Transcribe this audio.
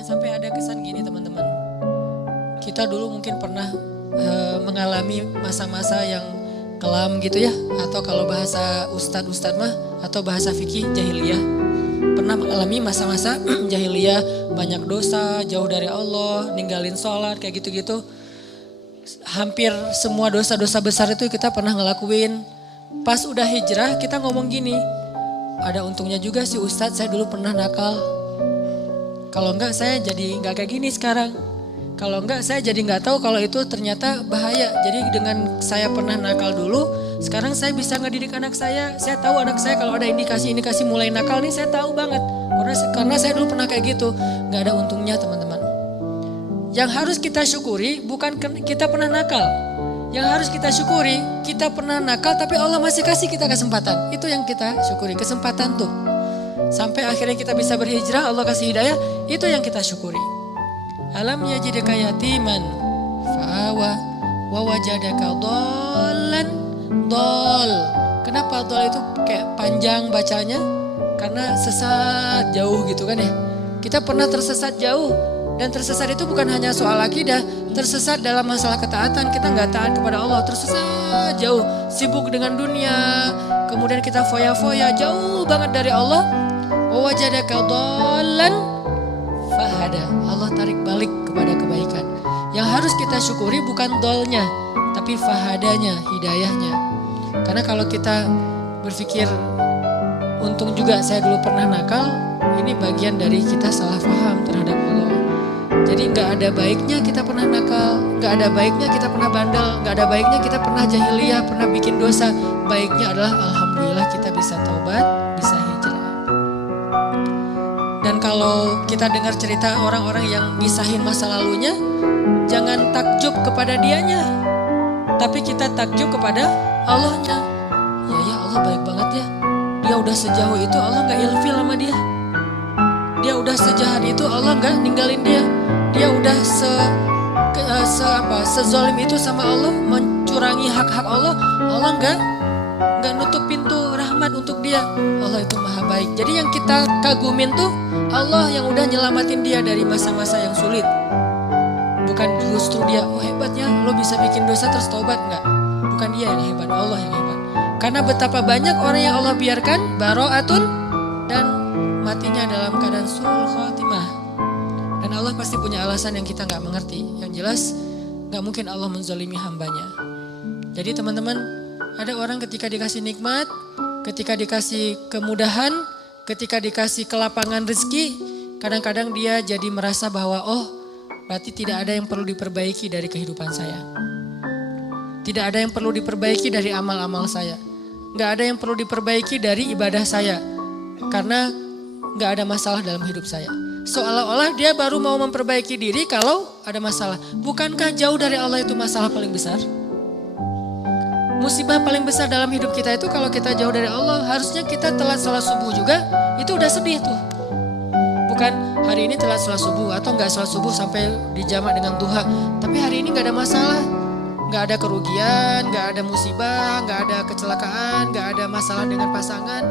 Jangan sampai ada kesan gini teman-teman. Kita dulu mungkin pernah mengalami masa-masa yang kelam gitu ya. Atau kalau bahasa ustad-ustad mah atau bahasa fikih jahiliyah. Pernah mengalami masa-masa jahiliyah, banyak dosa, jauh dari Allah, ninggalin sholat kayak gitu-gitu. Hampir semua dosa-dosa besar itu kita pernah ngelakuin. Pas udah hijrah kita ngomong gini, ada untungnya juga sih Ustadz, saya dulu pernah nakal. Kalau enggak saya jadi enggak kayak gini sekarang. Kalau enggak saya jadi enggak tahu kalau itu ternyata bahaya. Jadi dengan saya pernah nakal dulu, sekarang saya bisa ngedidik anak saya. Saya tahu anak saya kalau ada indikasi-indikasi mulai nakal nih, saya tahu banget. Karena saya dulu pernah kayak gitu. Enggak ada untungnya teman-teman. Yang harus kita syukuri bukan kita pernah nakal. Yang harus kita syukuri, kita pernah nakal tapi Allah masih kasih kita kesempatan. Itu yang kita syukuri, kesempatan tuh. Sampai akhirnya kita bisa berhijrah, Allah kasih hidayah, itu yang kita syukuri. Alam yajidaka yatiman fa'awa wa wajadaka dhallan dhal. Kenapa dhal itu kayak panjang bacanya? Karena sesat jauh gitu kan ya. Kita pernah tersesat jauh. Dan tersesat itu bukan hanya soal akidah, tersesat dalam masalah ketaatan, kita nggak taat kepada Allah, tersesat jauh, sibuk dengan dunia, kemudian kita foya-foya jauh banget dari Allah. Wajadaka dhallan fahada, Allah tarik balik kepada kebaikan. Yang harus kita syukuri bukan dhalnya, tapi fahadanya, hidayahnya. Karena kalau kita berpikir untung juga saya dulu pernah nakal, ini bagian dari kita salah paham terhadap Allah. Jadi gak ada baiknya kita pernah nakal, gak ada baiknya kita pernah bandel, gak ada baiknya kita pernah jahiliyah, pernah bikin dosa. Baiknya adalah alhamdulillah kita bisa taubat, bisa hijrah. Dan kalau kita dengar cerita orang-orang yang misahin masa lalunya, jangan takjub kepada dianya, tapi kita takjub kepada Allahnya. Ya Allah baik banget ya, dia udah sejauh itu Allah gak ilfil sama dia. Dia udah sejahat itu Allah gak ninggalin dia. Dia udah sezolim itu sama Allah, mencurangi hak-hak Allah. Allah nggak nutup pintu rahmat untuk dia. Allah itu maha baik. Jadi yang kita kagumin tuh Allah yang udah nyelamatin dia dari masa-masa yang sulit. Bukan justru dia, oh hebatnya lo bisa bikin dosa terus taubat. Enggak, bukan dia yang hebat, Allah yang hebat. Karena betapa banyak orang yang Allah biarkan baro'atun dan matinya dalam keadaan su'ul khatimah. Dan Allah pasti punya alasan yang kita gak mengerti. Yang jelas gak mungkin Allah menzalimi hambanya. Jadi teman-teman, ada orang ketika dikasih nikmat, ketika dikasih kemudahan, ketika dikasih kelapangan rezeki, kadang-kadang dia jadi merasa bahwa oh berarti tidak ada yang perlu diperbaiki dari kehidupan saya. Tidak ada yang perlu diperbaiki dari amal-amal saya. Gak ada yang perlu diperbaiki dari ibadah saya. Karena gak ada masalah dalam hidup saya. Seolah-olah dia baru mau memperbaiki diri kalau ada masalah. Bukankah jauh dari Allah itu masalah paling besar? Musibah paling besar dalam hidup kita itu kalau kita jauh dari Allah. Harusnya kita telat salat subuh juga, itu udah sedih tuh. Bukan hari ini telat salat subuh atau gak salat subuh sampai dijamak dengan duha. Tapi hari ini gak ada masalah. Gak ada kerugian, gak ada musibah, gak ada kecelakaan, gak ada masalah dengan pasangan.